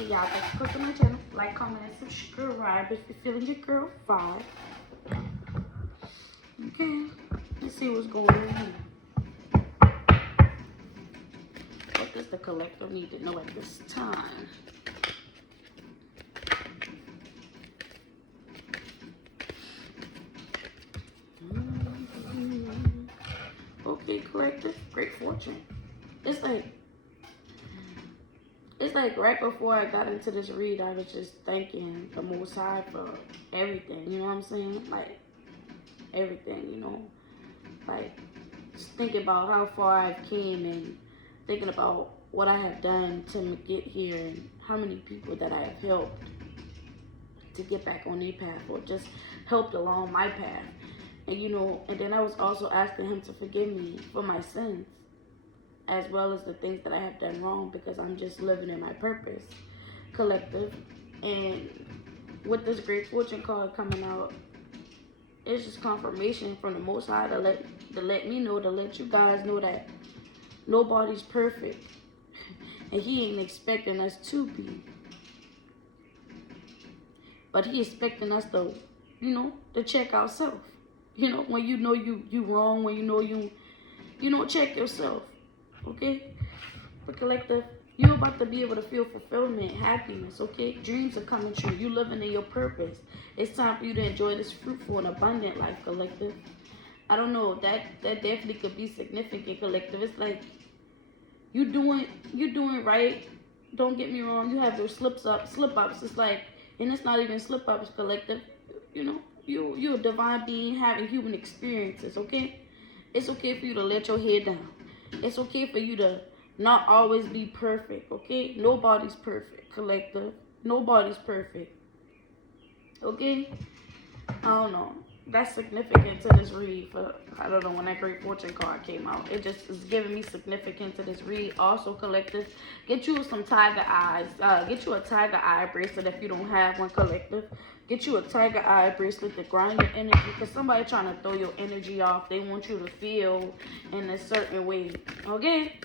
Okay, y'all, thanks for clicking my channel. Like, comment, and subscribe if you're feeling your girl vibe. Okay, let's see what's going on here. What does the collector need to know at this time? Okay, collector, great fortune. It's like right before I got into this read, I was just thanking the Most High for everything. You know what I'm saying? Like everything. You know, like just thinking about how far I've came and thinking about what I have done to get here and how many people that I have helped to get back on their path or just helped along my path. And you know, and then I was also asking him to forgive me for my sins as well as the things that I have done wrong, because I'm just living in my purpose, collective. And with this great fortune card coming out, it's just confirmation from the Most High to let me know, to let you guys know that nobody's perfect, and He ain't expecting us to be, but He expecting us to, you know, to check ourselves. You know, when you know you wrong, when you know check yourself. Okay, but collective, you're about to be able to feel fulfillment, happiness. Okay, dreams are coming true. You living in your purpose. It's time for you to enjoy this fruitful and abundant life, collective. I don't know, that definitely could be significant, collective. It's like you're doing right. Don't get me wrong. You have your slip ups. It's like, and it's not even slip ups, collective. You know, you're a divine being having human experiences. Okay, it's okay for you to let your head down. It's okay for you to not always be perfect, okay? Nobody's perfect, collective. Nobody's perfect, okay? I don't know. That's significant to this read. For I don't know, when that great fortune card came out, it just is giving me significance to this read. Also, collective, get you some tiger eyes. Get you a tiger eye bracelet if you don't have one, collective. Get you a tiger eye bracelet to grind your energy, because somebody trying to throw your energy off. They want you to feel in a certain way, okay?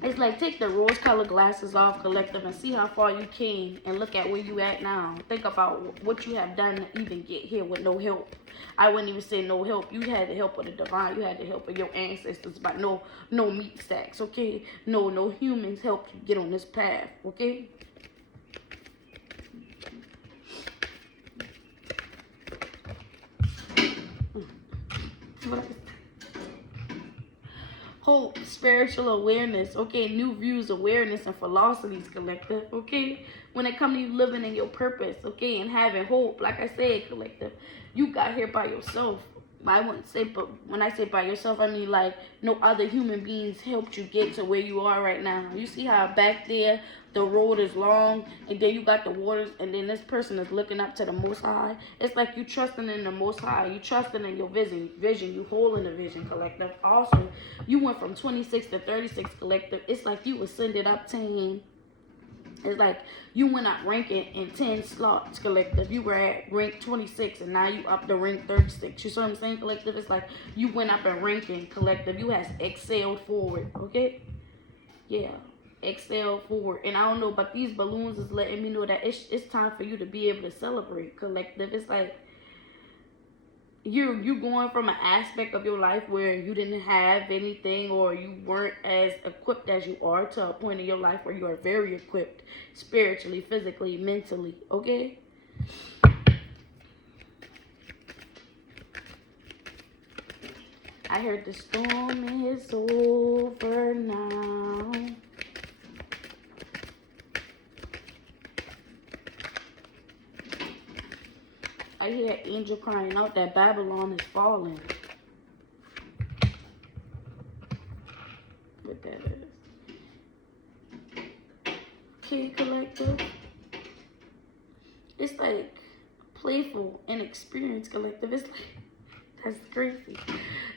It's like, take the rose-colored glasses off, collective, and see how far you came and look at where you at now. Think about what you have done to even get here with no help. I wouldn't even say no help. You had the help of the divine. You had the help of your ancestors, but no meat stacks, okay? No humans helped you get on this path, okay? Hope, spiritual awareness, okay? New views, awareness, and philosophies, collective, okay? When it comes to you living in your purpose, okay, and having hope, like I said, collective, you got here by yourself. I wouldn't say, but when I say by yourself, I mean like no other human beings helped you get to where you are right now. You see how back there the road is long, and then you got the waters, and then this person is looking up to the Most High. It's like you trusting in the Most High. You trusting in your vision. You holding the vision, collective. Also, you went from 26 to 36, collective. It's like you ascended up 10. It's like you went up ranking in 10 slots, collective. You were at rank 26, and now you up to rank 36. You see what I'm saying, collective? It's like you went up in ranking, collective. You has excelled forward, okay? Yeah, excel forward. And I don't know, but these balloons is letting me know that it's time for you to be able to celebrate, collective. It's like you going from an aspect of your life where you didn't have anything, or you weren't as equipped as you are, to a point in your life where you are very equipped spiritually, physically, mentally, okay? I heard the storm is over now. I hear an angel crying out that Babylon is falling. What that is. Okay, collective. It's like playful and experienced, collective. It's like, that's crazy.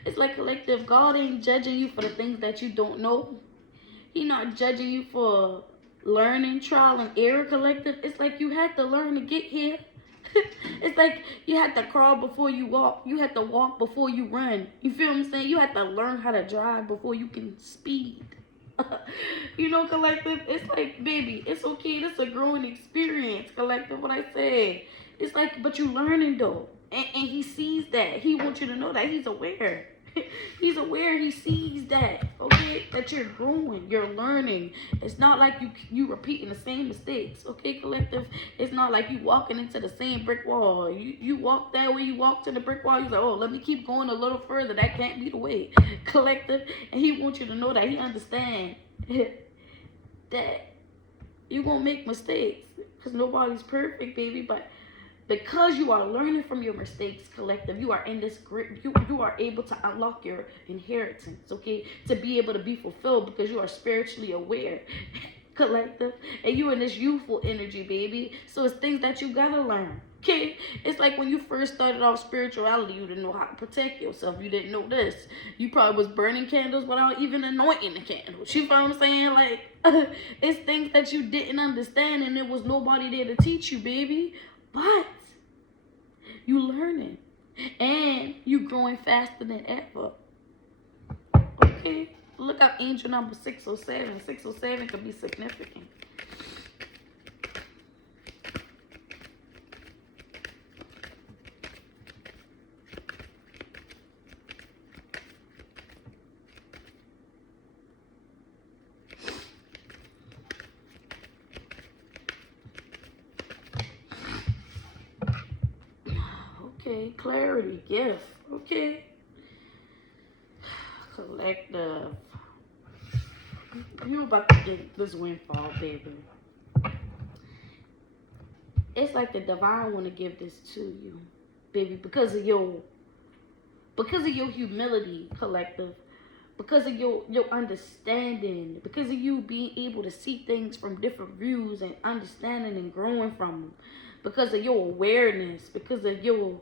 It's like, collective, God ain't judging you for the things that you don't know. He not judging you for learning, trial and error, collective. It's like you had to learn to get here. It's like you had to crawl before you walk. You had to walk before you run. You feel what I'm saying? You had to learn how to drive before you can speed. You know, collective, it's like, baby, it's okay. This is a growing experience, collective, what I say. It's like, but you learning though. And he sees that. He wants you to know that he's aware. He's aware, he sees that, okay? That you're growing, you're learning. It's not like you repeating the same mistakes, okay, collective? It's not like you walking into the same brick wall. You walk that way, you walk to the brick wall, you're like, oh, let me keep going a little further. That can't be the way, collective. And he wants you to know that he understands that you're gonna make mistakes, because nobody's perfect, baby. But because you are learning from your mistakes, collective, you are in this grip. You are able to unlock your inheritance, okay? To be able to be fulfilled, because you are spiritually aware, collective. And you in this youthful energy, baby. So it's things that you gotta learn, okay? It's like when you first started off spirituality, you didn't know how to protect yourself. You didn't know this. You probably was burning candles without even anointing the candles. You know what I'm saying? Like, it's things that you didn't understand, and there was nobody there to teach you, baby. But you learning, and you growing faster than ever. Okay? Look up angel number 607. 607 could be significant. Okay, clarity, gift. Okay. Collective. You're about to get this windfall, baby. It's like the divine want to give this to you, baby, because of your humility, collective. Because of your understanding, because of you being able to see things from different views and understanding and growing from them, because of your awareness, because of your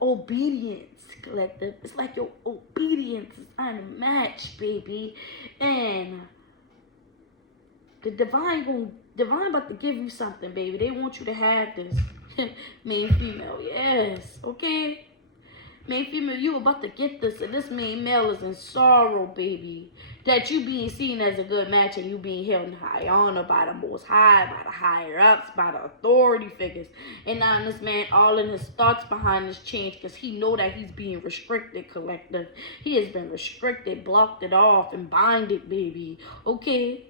obedience, collective. It's like your obedience is unmatched, baby. And the divine about to give you something, baby. They want you to have this. Male, female, yes, okay? Male, female, you about to get this, and this male is in sorrow, baby. That you being seen as a good match, and you being held in high honor by the most high, by the higher ups, by the authority figures. And now this man, all in his thoughts behind this change, because he know that he's being restricted, collective. He has been restricted, blocked it off, and binded, baby. Okay?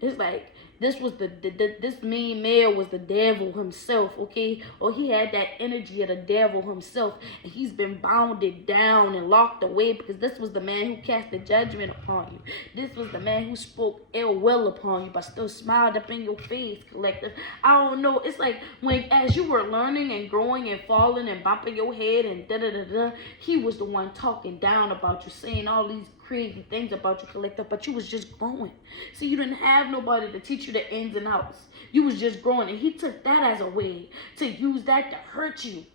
It's like this was this mean male was the devil himself, okay? Or he had that energy of the devil himself, and he's been bounded down and locked away, because this was the man who cast the judgment upon you. This was the man who spoke ill will upon you, but still smiled up in your face, collective. I don't know. It's like when as you were learning and growing and falling and bumping your head and da-da-da-da, he was the one talking down about you, saying all these crazy things about you, collective, but you was just growing. See, you didn't have nobody to teach you the ins and outs. You was just growing, and he took that as a way to use that to hurt you.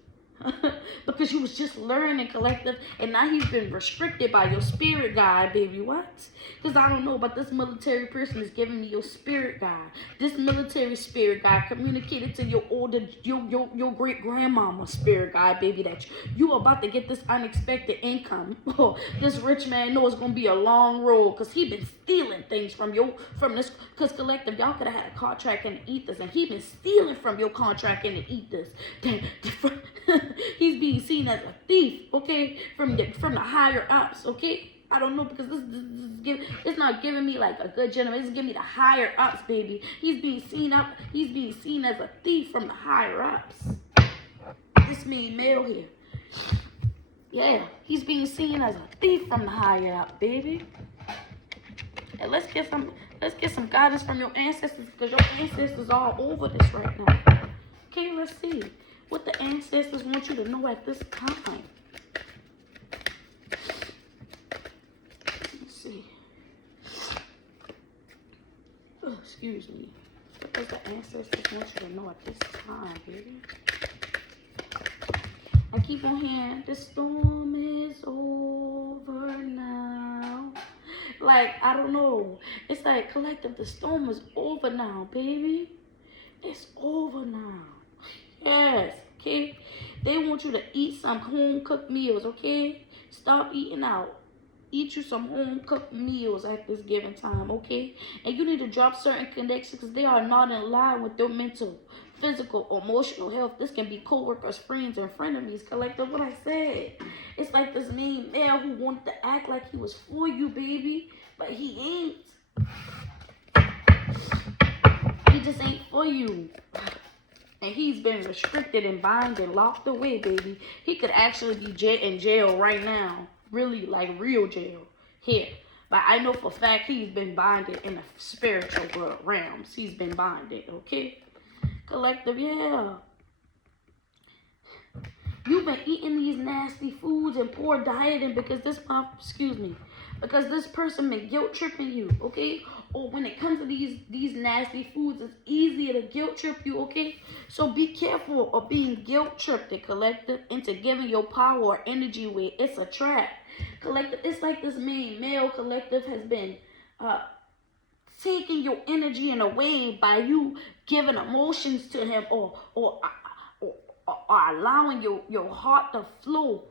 Because you was just learning, collective, and now he's been restricted by your spirit guide, baby. What? Because I don't know, but this military person is giving me your spirit guide. This military spirit guide communicated to your older, your great grandmama spirit guide, baby, that you are about to get this unexpected income. Oh, this rich man knows it's gonna be a long road, because he been stealing things from this. Because collective, y'all could have had a contract in the ethers, and he been stealing from your contract in the ethers. He's being seen as a thief, okay, from the higher ups, okay. I don't know, because it's not giving me like a good gentleman. It's giving me the higher ups, baby. He's being seen as a thief from the higher ups. This mean male here. Yeah, he's being seen as a thief from the higher up, baby. And let's get some guidance from your ancestors, because your ancestors are all over this right now. Okay, let's see what the ancestors want you to know at this time. Let's see. Oh, excuse me. What does the ancestors want you to know at this time, baby? I keep on hearing, the storm is over now. Like, I don't know. It's like, collective, the storm is over now, baby. It's over now. Yes, okay? They want you to eat some home-cooked meals, okay? Stop eating out. Eat you some home cooked meals at this given time, okay? And you need to drop certain connections because they are not in line with your mental, physical, or emotional health. This can be co-workers, friends, and frenemies. Collective, what I said. It's like this main male who wanted to act like he was for you, baby, but he ain't. He just ain't for you. And he's been restricted and bound and locked away, baby. He could actually be in jail right now. Really, like real jail. Here. But I know for a fact he's been binded in the spiritual realms. He's been binded, okay? Collective, yeah. You've been eating these nasty foods and poor dieting because because this person been guilt tripping you, okay? Or when it comes to these nasty foods, it's easier to guilt trip you, okay? So be careful of being guilt tripped, collective, into giving your power or energy away. It's a trap. Collective, it's like this main male collective has been taking your energy in a way by you giving emotions to him or allowing your heart to flow.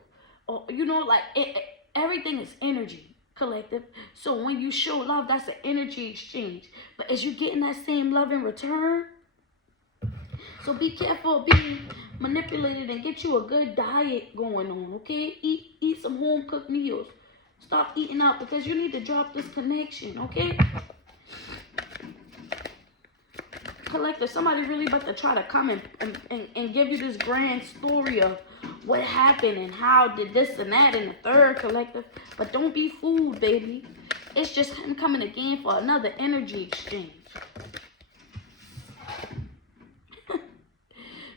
Or, you know, like everything is energy. Collective. So when you show love, that's an energy exchange. But as you getting that same love in return, so be careful of being manipulated and get you a good diet going on, okay? Eat some home cooked meals. Stop eating out because you need to drop this connection, okay? Collective, somebody really about to try to come and give you this grand story of what happened and how did this and that and the third, collective. But don't be fooled, baby. It's just him coming again for another energy exchange.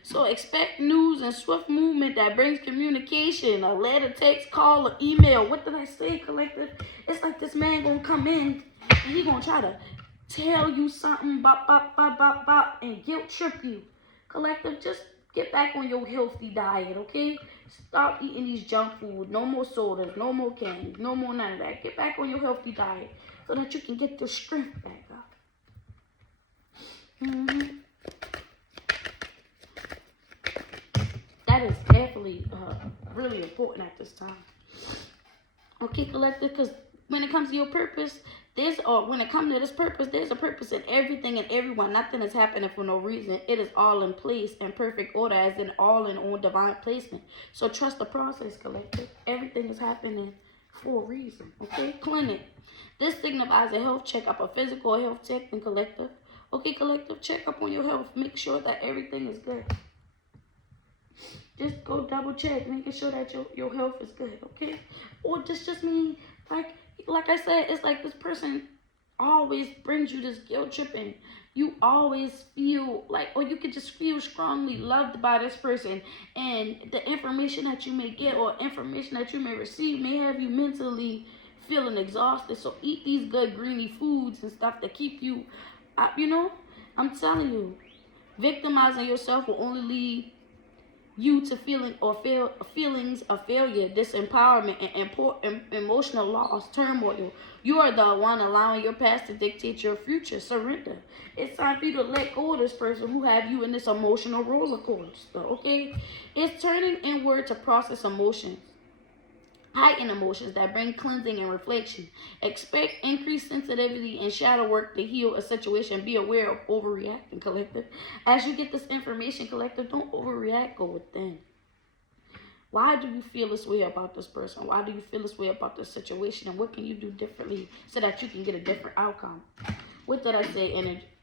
So expect news and swift movement that brings communication. A letter, text, call, or email. What did I say, collective? It's like this man gonna come in and he gonna try to tell you something, bop, bop, bop, bop, bop, and guilt trip you. Collective, just get back on your healthy diet, okay? Stop eating these junk food. No more sodas, no more candy, no more none of that. Get back on your healthy diet so that you can get your strength back up. That is definitely really important at this time. Okay, collective, because when it comes to your purpose, when it comes to this purpose, there's a purpose in everything and everyone. Nothing is happening for no reason. It is all in place in perfect order, as in all in on divine placement. So trust the process, collective. Everything is happening for a reason, okay? Clinic. This signifies a health checkup, a physical health check, and collective. Okay, collective, check up on your health. Make sure that everything is good. Just go double check, making sure that your health is good, okay? Or just mean, like I said, it's like this person always brings you this guilt tripping. You always feel like, or you could just feel strongly loved by this person. And the information that you may get or information that you may receive may have you mentally feeling exhausted. So eat these good greeny foods and stuff to keep you, you know, I'm telling you, victimizing yourself will only lead you to feelings of failure, disempowerment, and emotional loss, turmoil. You are the one allowing your past to dictate your future. Surrender. It's time for you to let go of this person who have you in this emotional roller coaster, okay? It's turning inward to process emotions. Heightened emotions that bring cleansing and reflection. Expect increased sensitivity and shadow work to heal a situation. Be aware of overreacting, collective. As you get this information, collective, don't overreact, go within. Why do you feel this way about this person? Why do you feel this way about this situation? And what can you do differently so that you can get a different outcome? What did I say?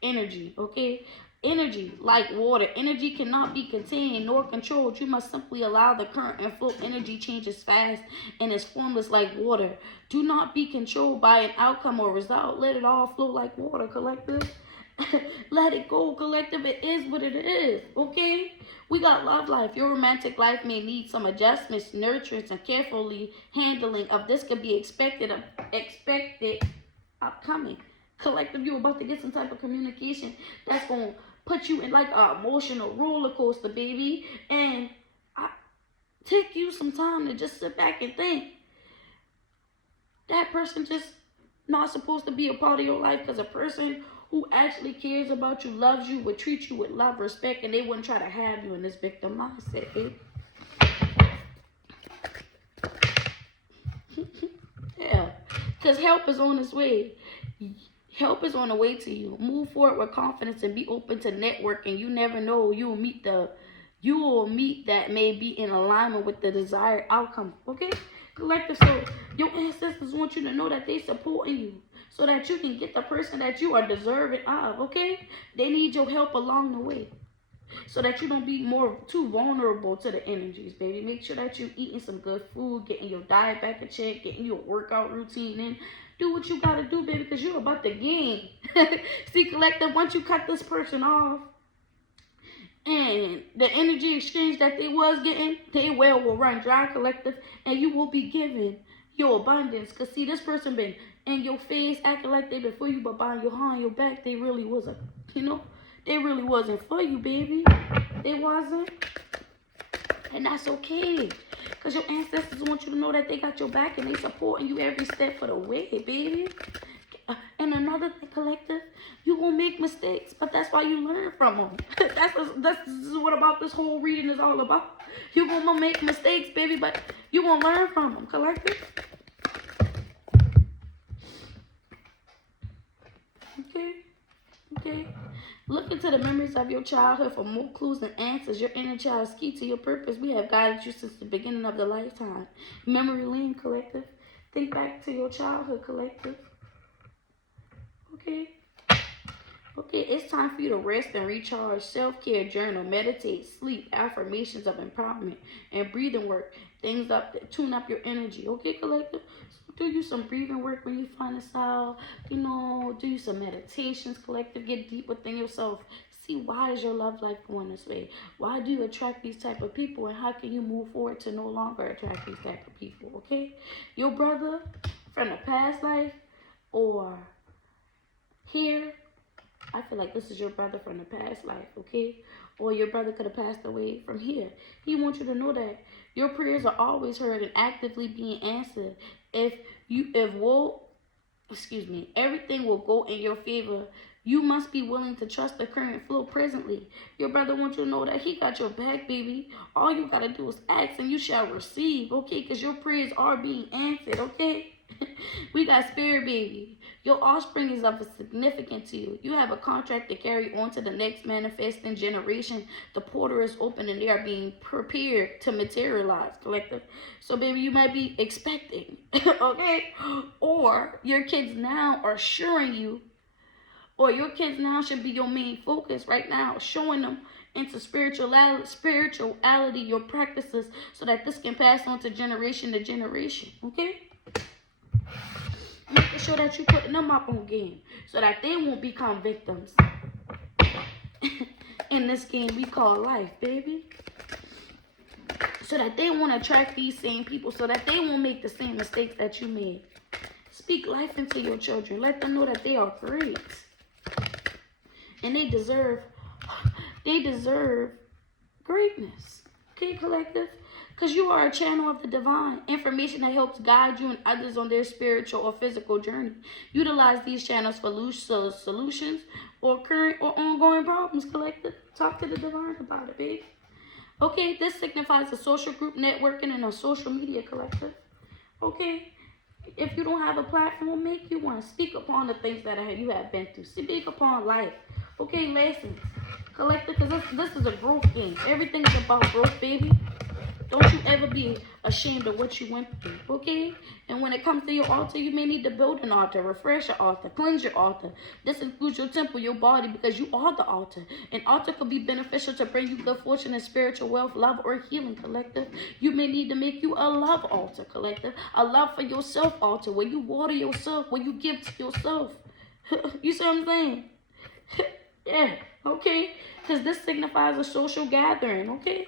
Energy, okay? Energy, like water. Energy cannot be contained nor controlled. You must simply allow the current and flow. Energy changes fast and is formless like water. Do not be controlled by an outcome or result. Let it all flow like water, collective. Let it go, collective. It is what it is, okay? We got love life. Your romantic life may need some adjustments, nurturance, and carefully handling of this could be expected upcoming. Collective, you're about to get some type of communication that's going to put you in like an emotional roller coaster, baby. And take you some time to just sit back and think. That person just not supposed to be a part of your life, because a person who actually cares about you, loves you, would treat you with love, respect, and they wouldn't try to have you in this victim mindset, baby. Yeah. Because help is on its way. Help is on the way to you. Move forward with confidence and be open to networking. You never know. You will meet that may be in alignment with the desired outcome. Okay? Collective. So your ancestors want you to know that they supporting you, so that you can get the person that you are deserving of. Okay? They need your help along the way, so that you don't be too vulnerable to the energies, baby. Make sure that you're eating some good food, getting your diet back in check, getting your workout routine in. Do what you gotta do, baby, because you're about to gain. See, collective, once you cut this person off, and the energy exchange that they was getting, they will run dry, collective, and you will be given your abundance. Because, see, this person been in your face, acting like they been for you, but behind your back, they really wasn't, they really wasn't for you, baby. They wasn't. And that's okay. Because your ancestors want you to know that they got your back and they supporting you every step of the way, baby. And another thing, collective, you gonna make mistakes, but that's why you learn from them. That's what about this whole reading is all about. You gonna make mistakes, baby, but you gonna learn from them, collective. Okay. Look into the memories of your childhood for more clues and answers. Your inner child is key to your purpose. We have guided you since the beginning of the lifetime. Memory lane, collective. Think back to your childhood, collective. Okay, it's time for you to rest and recharge. Self-care journal, meditate, sleep, affirmations of empowerment, and breathing work. Things up, tune up your energy. Okay, collective? So do you some breathing work when you find this out. Do you some meditations, collective. Get deep within yourself. See, why is your love life going this way? Why do you attract these type of people? And how can you move forward to no longer attract these type of people? Okay? Your brother from the past life or here, I feel like this is your brother from the past life, okay? Or your brother could have passed away from here. He wants you to know that your prayers are always heard and actively being answered. Everything will go in your favor. You must be willing to trust the current flow presently. Your brother wants you to know that he got your back, baby. All you got to do is ask and you shall receive, okay? Because your prayers are being answered, okay? We got spirit, baby. Your offspring is of significance to you. You have a contract to carry on to the next manifesting generation. The portal is open and they are being prepared to materialize, collective. So, baby, you might be expecting, okay? Or your kids now are assuring you, or your kids now should be your main focus right now, showing them into spirituality, your practices, so that this can pass on to generation, okay? Making sure that you putting them up on game so that they won't become victims in this game we call life, baby. So that they won't attract these same people, so that they won't make the same mistakes that you made. Speak life into your children. Let them know that they are great. And they deserve greatness. Okay, collective? Because you are a channel of the divine. Information that helps guide you and others on their spiritual or physical journey. Utilize these channels for solutions or current or ongoing problems, collective. Talk to the divine about it, babe. Okay, this signifies a social group, networking, and a social media, collective. Okay? If you don't have a platform, make you one. Speak upon the things that you have been through. Speak upon life. Okay, lessons. Collective, because this is a growth game. Everything is about growth, baby. Don't you ever be ashamed of what you went through, okay? And when it comes to your altar, you may need to build an altar, refresh your altar, cleanse your altar. This includes your temple, your body, because you are the altar. An altar could be beneficial to bring you good fortune and spiritual wealth, love, or healing, collective. You may need to make you a love altar, collective. A love for yourself altar, where you water yourself, where you give to yourself. You see what I'm saying? Yeah, okay? Because this signifies a social gathering, okay?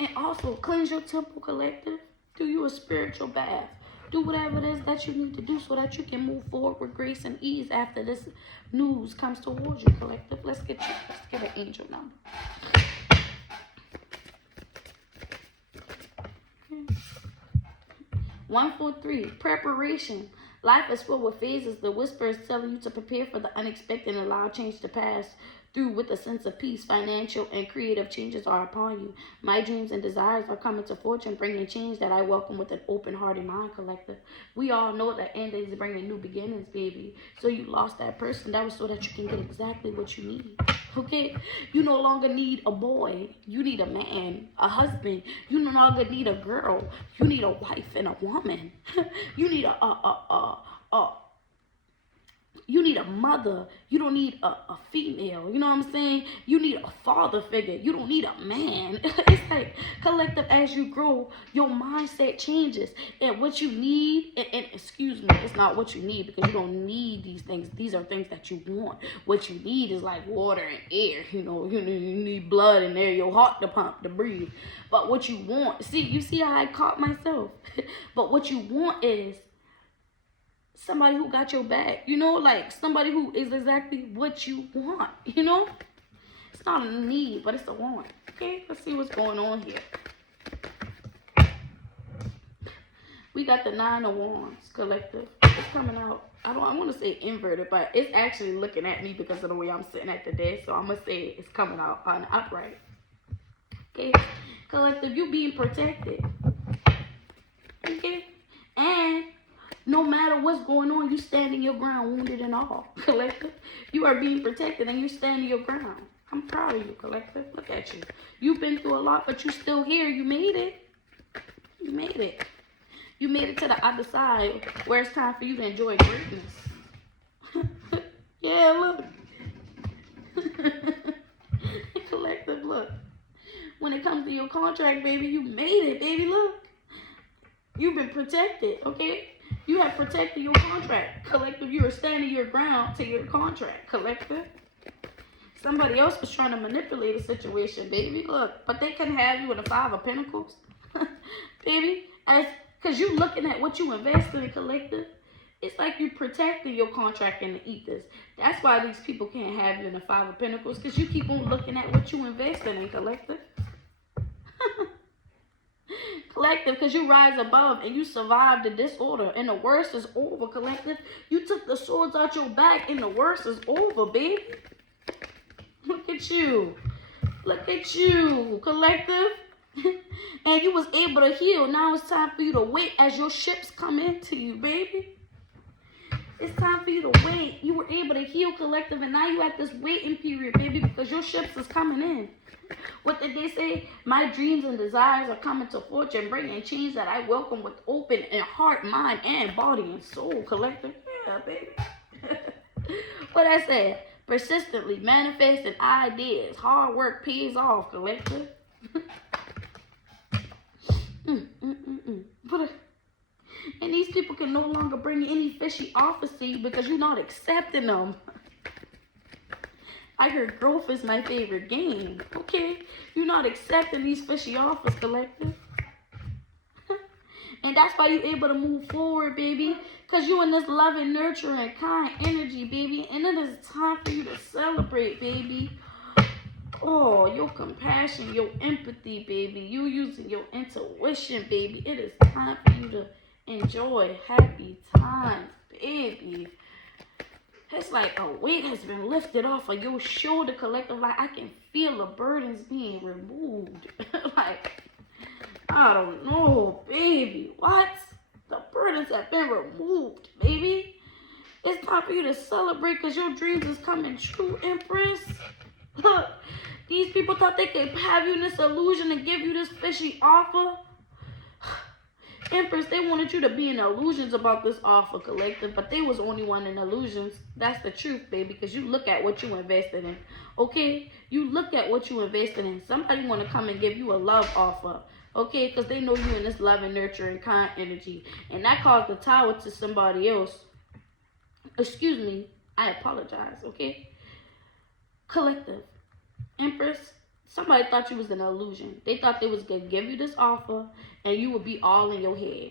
And also, cleanse your temple, collective. Do you a spiritual bath. Do whatever it is that you need to do so that you can move forward with grace and ease after this news comes towards you, collective. Let's get an angel number. Okay. 143, preparation. Life is full with phases. The whisper is telling you to prepare for the unexpected and allow change to pass through with a sense of peace. Financial and creative changes are upon you. My dreams and desires are coming to fortune, bringing change that I welcome with an open-hearted mind, collective. We all know that end is bringing new beginnings, baby. So you lost that person. That was so that you can get exactly what you need. Okay? You no longer need a boy. You need a man, a husband. You no longer need a girl. You need a wife and a woman. You need you need a mother. You don't need a female. You know what I'm saying? You need a father figure. You don't need a man. It's like, collective, as you grow, your mindset changes. And what you need, and excuse me, it's not what you need, because you don't need these things. These are things that you want. What you need is like water and air. You need blood and air, your heart to pump, to breathe. But what you want, you see how I caught myself? But what you want is somebody who got your back, like somebody who is exactly what you want, It's not a need, but it's a want. Okay, let's see what's going on here. We got the 9 of Wands, collective. It's coming out. I want to say inverted, but it's actually looking at me because of the way I'm sitting at the desk. So I'm going to say it's coming out on upright. Okay, collective, you being protected. Okay, and no matter what's going on, you standing your ground, wounded and all, collective. You are being protected and you're standing your ground. I'm proud of you, collective. Look at you. You've been through a lot, but you're still here. You made it. You made it. You made it to the other side where it's time for you to enjoy greatness. Yeah, look. Collective, look. When it comes to your contract, baby, you made it, baby. Look. You've been protected, okay? You have protected your contract, collective. You are standing your ground to your contract, collective. Somebody else was trying to manipulate a situation, baby. Look, but they can have you in the 5 of Pentacles, baby. Because you looking at what you invested in, collective. It's like you protecting your contract in the ethers. That's why these people can't have you in the 5 of Pentacles, because you keep on looking at what you invested in, collective. Collective, because you rise above and you survived the disorder, and the worst is over, collective. You took the swords out your back and the worst is over, baby. Look at you. Look at you, collective. And you was able to heal. Now it's time for you to wait as your ships come into you, baby. It's time for you to wait. You were able to heal, collective, and now you at this waiting period, baby, because your ships is coming in. What did they say? My dreams and desires are coming to fortune, bringing change that I welcome with open and heart, mind, and body and soul, collective. Yeah, baby. What I said? Persistently manifesting ideas. Hard work pays off, collective. And these people can no longer bring any fishy offers to you because you're not accepting them. I heard growth is my favorite game. Okay? You're not accepting these fishy offers, collective. And that's why you're able to move forward, baby. Because you're in this loving, nurturing, kind energy, baby. And it is time for you to celebrate, baby. Oh, your compassion, your empathy, baby. You using your intuition, baby. It is time for you to enjoy happy times, baby. It's like a weight has been lifted off of your shoulder, collective. Like, I can feel the burdens being removed. Like, I don't know, baby. What? The burdens have been removed, baby. It's time for you to celebrate because your dreams is coming true, Empress. Look, these people thought they could have you in this illusion and give you this fishy offer. Empress, they wanted you to be in illusions about this offer, collective, but they was only one in illusions. That's the truth, baby, because you look at what you invested in, okay? You look at what you invested in. Somebody want to come and give you a love offer, okay? Because they know you in this love and nurture and kind energy, and that caused the tower to somebody else. Excuse me, I apologize, okay? Collective, Empress, somebody thought you was an illusion. They thought they was going to give you this offer and you would be all in your head.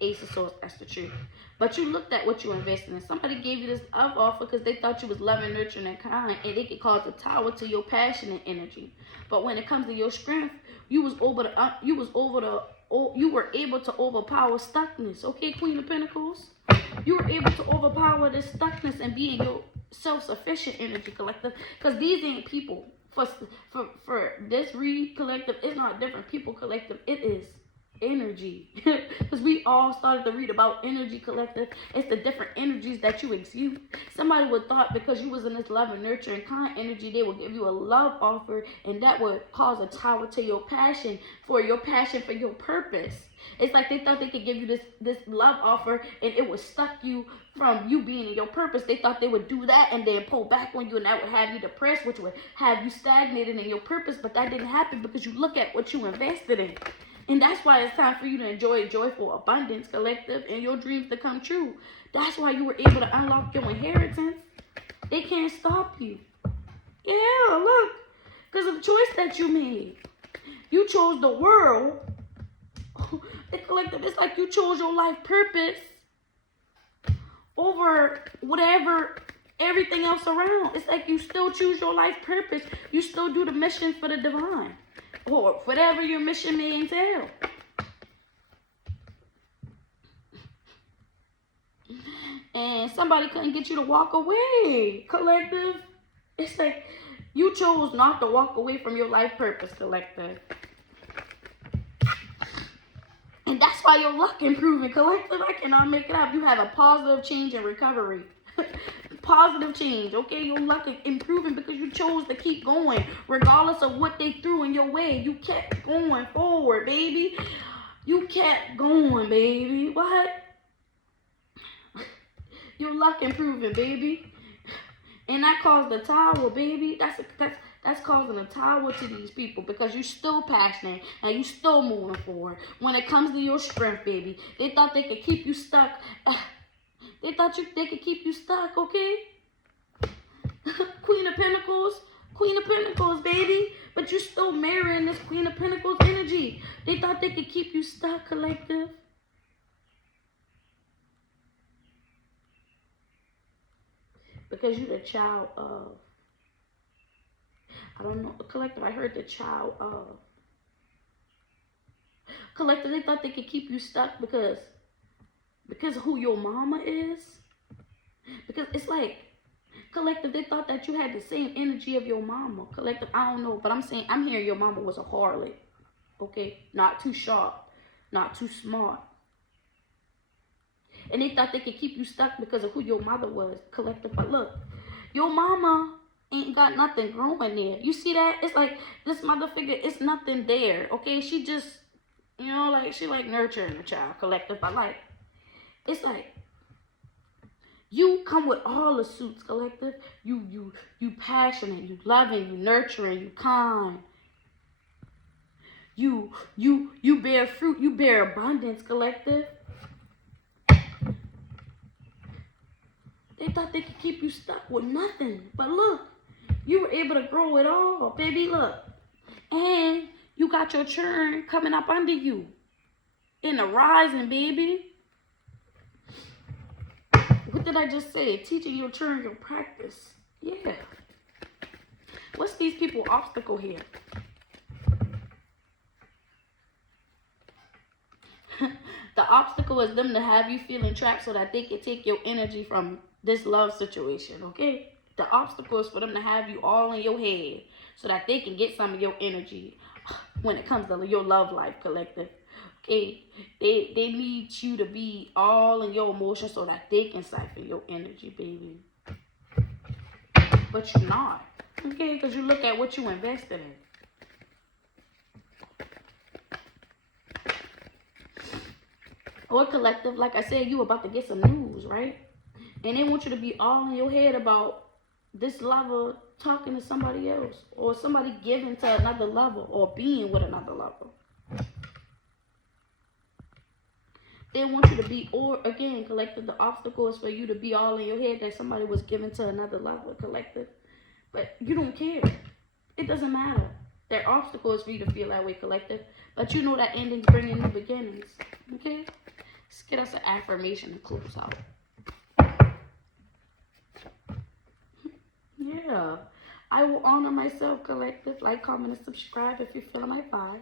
Ace of Swords, that's the truth. But you looked at what you invested in. Somebody gave you this offer because they thought you was loving, nurturing, and kind, and they could cause a tower to your passion and energy. But when it comes to your strength, you were able to overpower stuckness. Okay, Queen of Pentacles? You were able to overpower this stuckness and be in your self-sufficient energy, collective. Because these ain't people. For this read, collective, it's not different people, collective. It is energy. Because we all started to read about energy, collective. It's the different energies that you exude. Somebody would thought because you was in this love and nurture and kind energy, they would give you a love offer, and that would cause a tower to your passion for your purpose. It's like they thought they could give you this love offer and it would stuck you from you being in your purpose. They thought they would do that and then pull back on you, and that would have you depressed, which would have you stagnated in your purpose. But that didn't happen because you look at what you invested in. And that's why it's time for you to enjoy joyful abundance, collective, and your dreams to come true. That's why you were able to unlock your inheritance. They can't stop you. Yeah, look. Because of the choice that you made. You chose the world. Collective, it's like you chose your life purpose over whatever, everything else around. It's like you still choose your life purpose. You still do the mission for the divine, or whatever your mission may entail. And somebody couldn't get you to walk away, collective. It's like you chose not to walk away from your life purpose, collective. And that's why your luck improving, collective. I cannot make it up. You have a positive change and recovery. Positive change, okay? Your luck is improving because you chose to keep going. Regardless of what they threw in your way, you kept going forward, baby. You kept going, baby. What? Your luck improving, baby. And that caused the tower, baby. That's causing a tower to these people because you're still passionate and you still moving forward. When it comes to your strength, baby, they thought they could keep you stuck. They thought they could keep you stuck, okay? Queen of Pentacles, baby. But you're still marrying this Queen of Pentacles energy. They thought they could keep you stuck, collective. Because you're the child of, I don't know, collective, I heard the child of. Collective, they thought they could keep you stuck because of who your mama is. Because it's like, collective, they thought that you had the same energy of your mama. Collective, I don't know, but I'm hearing your mama was a harlot. Okay? Not too sharp, not too smart. And they thought they could keep you stuck because of who your mother was, collective. But look, your mama ain't got nothing growing there. You see that? It's like this mother figure, it's nothing there, okay? She just, you know, like, she like nurturing the child, collective. But like, it's like, you come with all the suits, collective. You passionate, you loving, you nurturing, you kind. You bear fruit, you bear abundance, collective. They thought they could keep you stuck with nothing. But look, you were able to grow it all, baby, look. And you got your churn coming up under you. In the rising, baby. What did I just say? Teaching your churn, your practice. Yeah. What's these people obstacle here? The obstacle is them to have you feeling trapped so that they can take your energy from this love situation, okay? The obstacle is for them to have you all in your head so that they can get some of your energy when it comes to your love life, collective. Okay? They need you to be all in your emotions so that they can siphon your energy, baby. But you're not. Okay? Because you look at what you invested in. Or collective, like I said, you about to get some news, right? And they want you to be all in your head about this lover talking to somebody else, or somebody giving to another lover, or being with another lover. They want you to be, or again, collective, the obstacle is for you to be all in your head that somebody was given to another lover, collective. But you don't care. It doesn't matter. Their obstacle is for you to feel that way, collective. But you know that endings bring in new beginnings. Okay? Let's get us an affirmation to close out. Yeah. I will honor myself, collective. Like, comment, and subscribe if you're feeling my vibe.